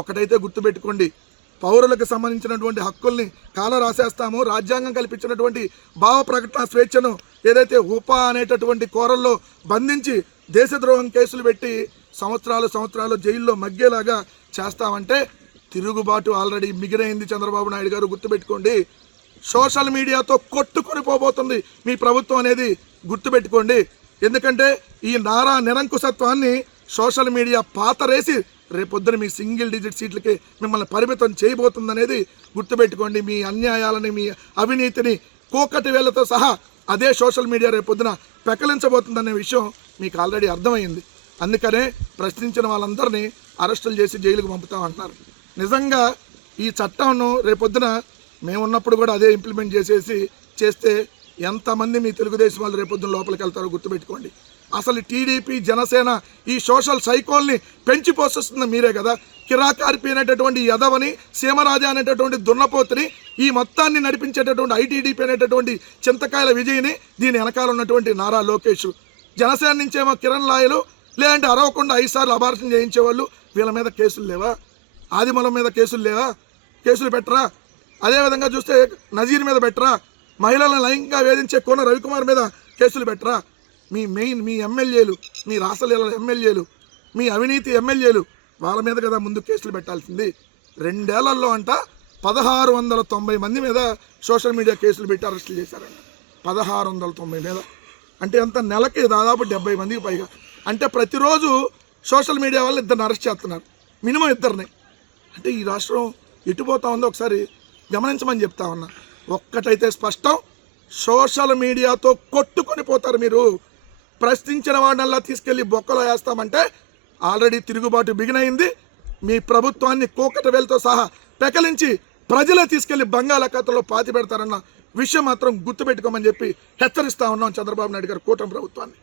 ఒకటైతే గుర్తుపెట్టుకోండి, పౌరులకు సంబంధించినటువంటి హక్కుల్ని కాల రాసేస్తాము, రాజ్యాంగం కల్పించినటువంటి భావ ప్రకటన స్వేచ్ఛను ఏదైతే ఉపా అనేటటువంటి కోరల్లో బంధించి దేశద్రోహం కేసులు పెట్టి సంవత్సరాలు జైల్లో మగ్గేలాగా చేస్తామంటే తిరుగుబాటు ఆల్రెడీ మిగిలైంది. చంద్రబాబు నాయుడు గారు గుర్తుపెట్టుకోండి, సోషల్ మీడియాతో కొట్టుకొని పోబోతుంది మీ ప్రభుత్వం అనేది గుర్తుపెట్టుకోండి. ఎందుకంటే ఈ నారా నిరంకుశత్వాన్ని సోషల్ మీడియా పాతరేసి రేపొద్దున మీ సింగిల్ డిజిట్ సీట్లకి మిమ్మల్ని పరిమితం చేయబోతుందనేది గుర్తుపెట్టుకోండి. మీ అన్యాయాలని, మీ అవినీతిని కోకటి వేళ్లతో సహా అదే సోషల్ మీడియా రేపొద్దున పెకలించబోతుందనే విషయం మీకు ఆల్రెడీ అర్థమైంది. అందుకనే ప్రశ్నించిన వాళ్ళందరినీ అరెస్టులు చేసి జైలుకు పంపుతామంటున్నారు. నిజంగా ఈ చట్టంను రేపొద్దున మేమున్నప్పుడు కూడా అదే ఇంప్లిమెంట్ చేస్తే ఎంతమంది మీ తెలుగుదేశం వాళ్ళు రేపొద్దున లోపలికి వెళ్తారో గుర్తుపెట్టుకోండి. అసలు టీడీపీ, జనసేన ఈ సోషల్ సైకోల్ని పెంచి పోషిస్తుంది మీరే కదా. కిరాకార్పి అనేటటువంటి యదవని, సీమరాజా అనేటటువంటి దున్నపోతుని, ఈ మొత్తాన్ని నడిపించేటటువంటి ఐటీడీపీ అనేటటువంటి చింతకాయల విజయ్ని, దీని వెనకాల ఉన్నటువంటి నారా లోకేష్, జనసేన నుంచేమో కిరణ్ లాయలు, లేదంటే అరవకుండా 5 సార్లు అబార్షన్ చేయించేవాళ్ళు, వీళ్ళ మీద కేసులు లేవా? ఆదిమూలం మీద కేసులు లేవా? కేసులు పెట్టరా? అదేవిధంగా చూస్తే నజీర్ మీద పెట్టరా? మహిళలను లైంగికంగా వేధించే కోన రవికుమార్ మీద కేసులు పెట్టరా? మీ ఎమ్మెల్యేలు, మీ రాసలీల ఎమ్మెల్యేలు, మీ అవినీతి ఎమ్మెల్యేలు, వాళ్ళ మీద కదా ముందు కేసులు పెట్టాల్సింది. 2 ఏళ్లలో అంట 1690 మంది మీద సోషల్ మీడియా కేసులు పెట్టి అరెస్టులు చేశారంట. 1690 మీద అంటే అంత నెలకి దాదాపు 70 మందికి పైగా. అంటే ప్రతిరోజు సోషల్ మీడియా వాళ్ళు 2 అరెస్ట్ చేస్తున్నారు, మినిమం 2. అంటే ఈ రాష్ట్రం ఎటుపోతా ఉందో ఒకసారి గమనించమని చెప్తా ఉన్నా. ఒక్కటైతే స్పష్టం, సోషల్ మీడియాతో కొట్టుకొని పోతారు మీరు. ప్రశ్నించిన వాడినల్లా తీసుకెళ్ళి బొక్కలో వేస్తామంటే ఆల్రెడీ తిరుగుబాటు బిగినైంది. మీ ప్రభుత్వాన్ని కోకట వేలతో సహా పెకలించి ప్రజలే తీసుకెళ్లి బంగాళాఖాతంలో పాతి పెడతారన్న విషయం మాత్రం గుర్తుపెట్టుకోమని చెప్పి హెచ్చరిస్తా ఉన్నాం చంద్రబాబు నాయుడు గారు కూటమి ప్రభుత్వాన్ని.